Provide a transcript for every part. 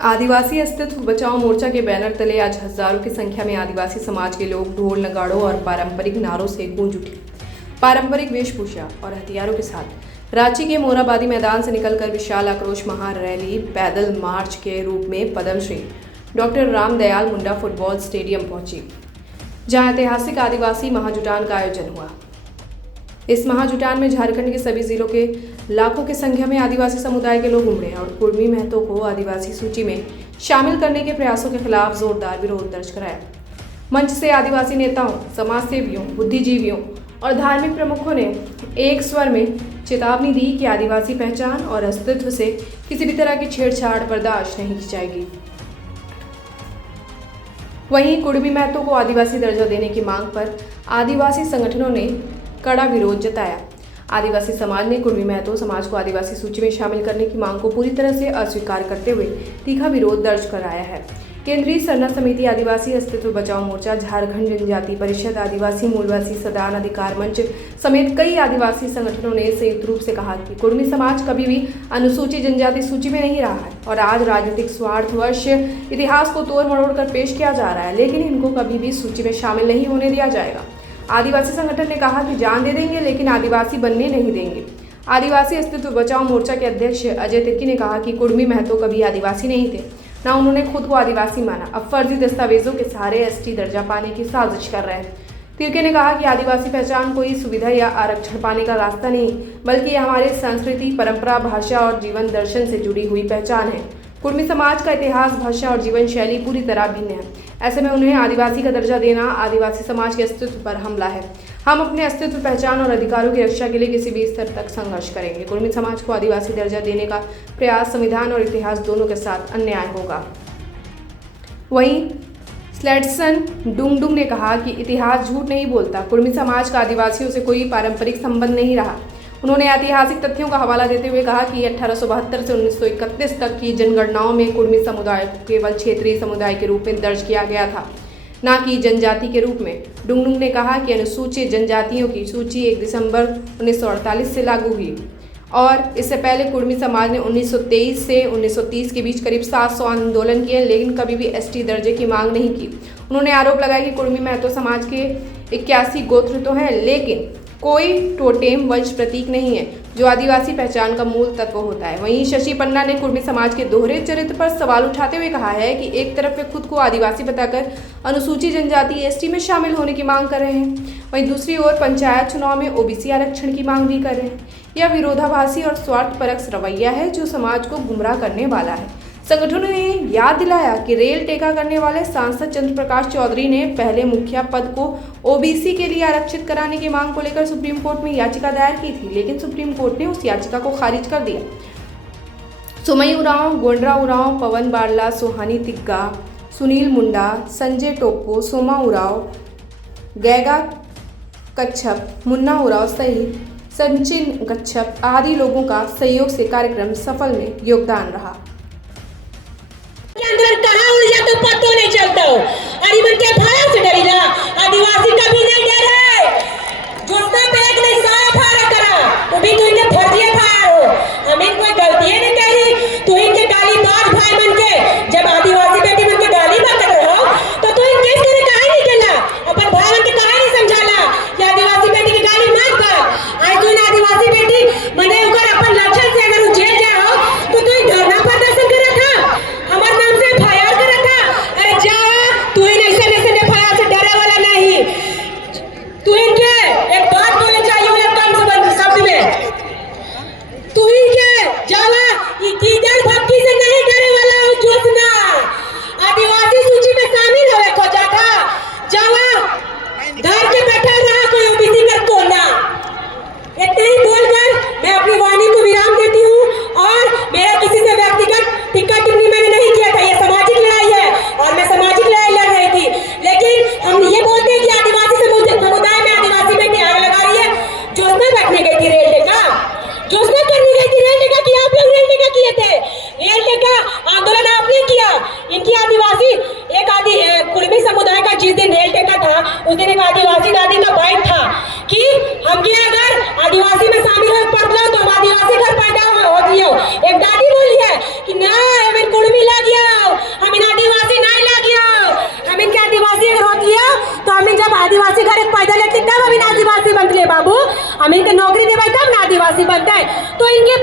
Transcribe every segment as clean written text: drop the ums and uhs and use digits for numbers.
आदिवासी अस्तित्व बचाओ मोर्चा के बैनर तले आज हजारों की संख्या में आदिवासी समाज के लोग ढोल नगाड़ों और पारंपरिक नारों से गूंज उठे। पारंपरिक वेशभूषा और हथियारों के साथ रांची के मोराबादी मैदान से निकलकर विशाल आक्रोश महारैली पैदल मार्च के रूप में Padmashri doctor Ramdayal Munda football stadium पहुंची, जहां ऐतिहासिक आदिवासी महाजुटान का आयोजन हुआ। इस महाजुटान में झारखंड के सभी जिलों के लाखों की संख्या में आदिवासी समुदाय के लोग उमड़े और कुर्मी महतो को आदिवासी सूची में शामिल करने के प्रयासों के खिलाफ जोरदार विरोध दर्ज कराया। मंच से आदिवासी नेताओं, समाज सेवियों, बुद्धिजीवियों और धार्मिक प्रमुखों ने एक स्वर में चेतावनी दी कि आदिवासी पहचान और अस्तित्व से किसी भी तरह की छेड़छाड़ बर्दाश्त नहीं की जाएगी। वहीं कुर्मी महतो को आदिवासी दर्जा देने की मांग पर आदिवासी संगठनों ने कड़ा विरोध जताया। आदिवासी समाज ने कुर्मी महतो समाज को आदिवासी सूची में शामिल करने की मांग को पूरी तरह से अस्वीकार करते हुए तीखा विरोध दर्ज कराया है। केंद्रीय सरना समिति, आदिवासी अस्तित्व बचाओ मोर्चा, झारखंड जनजाति परिषद, आदिवासी मूलवासी सदान अधिकार मंच समेत कई आदिवासी संगठनों ने संयुक्त रूप से कहा कि कुर्मी समाज कभी भी अनुसूचित जनजाति सूची में नहीं रहा है और आज राजनीतिक स्वार्थवश इतिहास को तोड़ मरोड़ कर पेश किया जा रहा है, लेकिन इनको कभी भी सूची में शामिल नहीं होने दिया जाएगा। आदिवासी संगठन ने कहा कि जान दे देंगे लेकिन आदिवासी बनने नहीं देंगे। आदिवासी अस्तित्व बचाओ मोर्चा के अध्यक्ष अजय तिर्की ने कहा कि कुर्मी महतो कभी आदिवासी नहीं थे, ना उन्होंने खुद को आदिवासी माना। अब फर्जी दस्तावेजों के सहारे एसटी दर्जा पाने की साजिश कर रहे हैं। तिर्की ने कहा कि आदिवासी पहचान कोई सुविधा या आरक्षण पाने का रास्ता नहीं, बल्कि यह हमारे संस्कृति, परंपरा, भाषा और जीवन दर्शन से जुड़ी हुई पहचान है। कुर्मी समाज का इतिहास, भाषा और जीवन शैली पूरी तरह भिन्न है। ऐसे में उन्हें आदिवासी का दर्जा देना आदिवासी समाज के अस्तित्व पर हमला है। हम अपने अस्तित्व, पहचान और अधिकारों की रक्षा के लिए किसी भी स्तर तक संघर्ष करेंगे। कुर्मी समाज को आदिवासी दर्जा देने का प्रयास संविधान और इतिहास दोनों के साथ अन्याय होगा। वहीं स्लेटसन डुंगडुंग ने कहा कि इतिहास झूठ नहीं बोलता। कुर्मी समाज का आदिवासियों से कोई पारंपरिक संबंध नहीं रहा। उन्होंने ऐतिहासिक तथ्यों का हवाला देते हुए कहा कि 1872 से 1931 तक की जनगणनाओं में कुर्मी समुदाय को केवल क्षेत्रीय समुदाय के रूप में दर्ज किया गया था, न कि जनजाति के रूप में। डुंगडुंग ने कहा कि अनुसूचित जनजातियों की सूची 1 दिसंबर 1948 से लागू हुई और इससे पहले कुर्मी समाज ने 1923 से 1930 के बीच करीब 700 आंदोलन किए, लेकिन कभी भी एसटी दर्जे की मांग नहीं की। उन्होंने आरोप लगाया कि कुर्मी महतो समाज के 81 गोत्र तो हैं, लेकिन कोई टोटेम वंश प्रतीक नहीं है, जो आदिवासी पहचान का मूल तत्व होता है। वहीं शशि पन्ना ने कुर्मी समाज के दोहरे चरित्र पर सवाल उठाते हुए कहा है कि एक तरफ वे खुद को आदिवासी बताकर अनुसूचित जनजाति एसटी में शामिल होने की मांग कर रहे हैं, वहीं दूसरी ओर पंचायत चुनाव में ओबीसी आरक्षण की मांग भी कर रहे हैं। यह विरोधाभासी और स्वार्थपरक रवैया है जो समाज को गुमराह करने वाला है। संगठनों ने याद दिलाया कि रेल टेका करने वाले सांसद चंद्र प्रकाश चौधरी ने पहले मुखिया पद को ओबीसी के लिए आरक्षित कराने की मांग को लेकर सुप्रीम कोर्ट में याचिका दायर की थी, लेकिन सुप्रीम कोर्ट ने उस याचिका को खारिज कर दिया। सुमई उरांव, गोंडरा उरांव, पवन बारला, सोहानी तिग्गा, सुनील मुंडा, संजय टोप्पो, सोमा उरांव, गैगा कच्छप, मुन्ना उरांव सहित सचिन कच्छप आदि लोगों का सहयोग से कार्यक्रम सफल में योगदान रहा। कहाँ उलझा तो पतो नहीं चलता हो। अरे के फायर से डरीला, आदिवासी कभी नहीं डरे। जुड़ता बैग नहीं सारा फायर करा, वो भी तो इनके फर्जिया फायर हो। हमें कोई गलती नहीं करी, तो इनके गाली बाज भाई मन के जब आदिवासी बेटी मन के गाली बात कर रहे हो तो इनके इसके कहां नहीं केला, अपन भाई मन के कहां नहीं समझाला कि आदिवासी बेटी की गाली मत कर। आज तो आदिवासी बेटी मने ओकर अपन लक्षण से अगर जेल जाओ तो धरना पर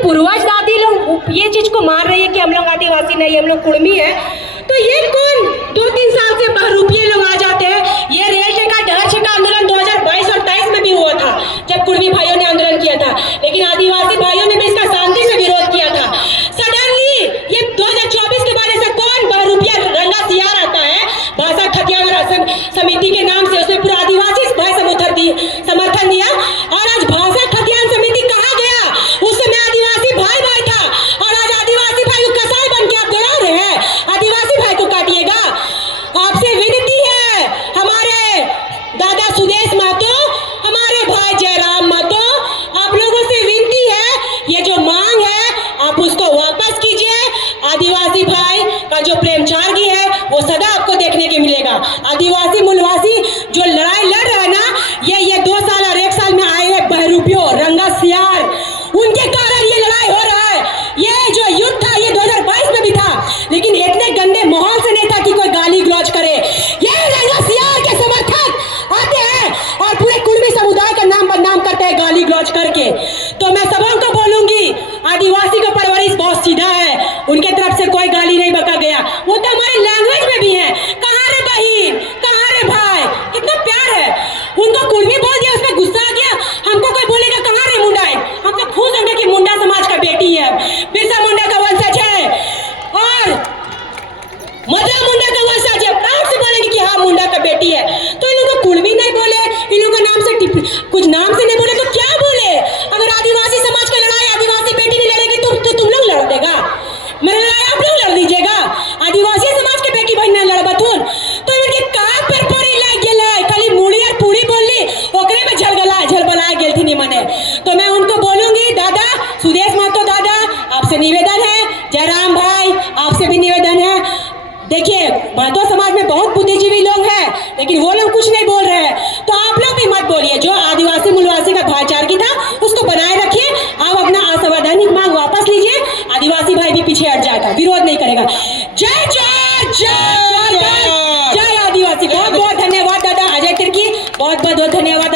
पूर्वज दादी लोग ये चीज को मान रही है कि हम लोग आदिवासी नहीं, हम लोग कुर्मी है, तो ये कौन 2-3 साल से बहरूपिये लोग आ जाते हैं। ये रेल टेका डर छेका आंदोलन 2022 और 23 में भी हुआ था, जब कुर्मी भाइयों ने आंदोलन किया था, लेकिन आदिवासी भाइयों ने भी इसका शांति से विरोध किया था। सडनली ये 2024 के बाद ऐसा कौन बहरूपिया रंगा सियार आता है भाषा खतियान समिति के नाम से, उसने पूरा आदिवासी भाई समर्थन दिया, और आज भाषा खतियान समिति कहाँ गया? उस समय आदिवासी भाई भाई था, और आज आदिवासी भाई को कसाई बन के आप दौड़ा रहे हैं, आदिवासी भाई को काटिएगा। आपसे विनती है, हमारे दादा सुदेश महतो, हमारे भाई जयराम महतो, आप लोगों से विनती है, ये जो मांग है आप उसको वापस कीजिए। आदिवासी भाई का जो प्रेमचार्गी है वो सदा आपको देखने के मिलेगा। आदिवासी मूलवासी जो लड़ाई लड़ रहा है ना, ये 2 साल और 1 साल में आए हैं बहरूपियों रंगा सियार, उनके कारण ये लड़ाई हो रहा है। ये जो युद्ध था ये 2022 में भी था, लेकिन इतने गंदे माहौल से नहीं था कि कोई गाली गलौज करे। ये रंगा सियार के समर्थक आते हैं और पूरे कुर्मी समुदाय का नाम बदनाम करते हैं गाली गलौज करके। तो मैं सबों को बोलूंगी, आदिवासी का परवरिश बहुत सीधा है, उनके तरफ से कोई गाली नहीं बका गया, वो तो हमारे लैंग्वेज में भी है। कहाँ रे बहन, कहाँ रे भाई, कितना प्यार है। उनको कुर्मी बोल दिया, उसमें गुस्सा आ गया, हमको कोई बोलेगा कहाँ रे मुंडा है, हम तो खुश होंगे कि मुंडा समाज का बेटी है, बिरसा मुंडा का वंशज है, और मदरा मुंडा का वंशज है, प्राउड से बोलेंगे कि हाँ मुंडा का बेटी है। तो इन लोगों को कुर्मी नहीं बोले, इन लोगों का नाम से कुछ नाम से नहीं बोले तो क्या बोले? अगर आदिवासी समाज की लड़ाई आदिवासी बेटी नहीं लड़ेगी तो तुम लोग लड़ देगा, मेरी लड़ाई आप लोग लड़ लीजिएगा। आदिवासी समाज के बेटी बहन लड़ बतून तो इनके कान पर पड़ी लाग गेल है, खाली मुड़ी और पूरी बोलली ओकरे में झलबला गेल थी निमने। तो मैं उनको बोलूंगी, दादा सुदेश महतो दादा, आपसे निवेदन है, जयराम भाई आपसे भी निवेदन है, देखिए महतो समाज में बहुत बुद्धिजीवी लोग हैं, लेकिन वो लोग कुछ नहीं बोल रहे हैं, तो आप लोग भी मत बोलिए। जो आदिवासी मूलवासी का भाईचारगी था उसको बनाए रखिए, आप अपना असंवैधानिक मांग वापस लीजिए, आदिवासी भाई भी पीछे हट जाएगा, विरोध नहीं करेगा। जय जय जय जय आदिवासी। बहुत बहुत धन्यवाद दादा अजय तिर्की, बहुत बहुत धन्यवाद।